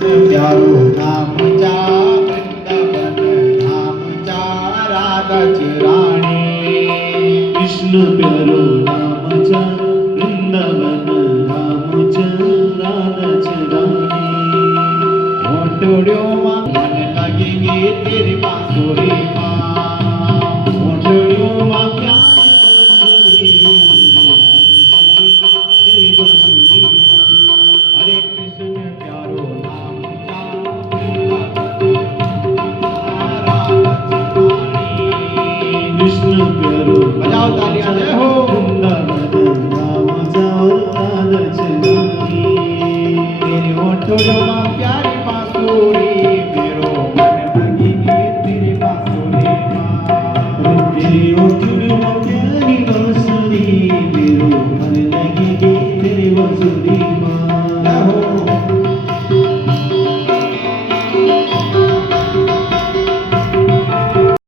प्यारो नाम चा वृंदावन धाम चा राधा रानी कृष्ण प्यारो नाम चा वृंदावन धाम चा राधा रानी ओटड़ियों मां मन लगेगी तेरी बांसुरी मां ओटड़ियों मां प्यारी बांसुरी तेरी बंसुरी हरे कृष्ण प्यारो नाम चा कृष्ण प्यारो बजाओ तालियां जय हो वृंदावन धाम चा राधा रानी तेरी ओठड़ियों मां प्यारी बांसुरी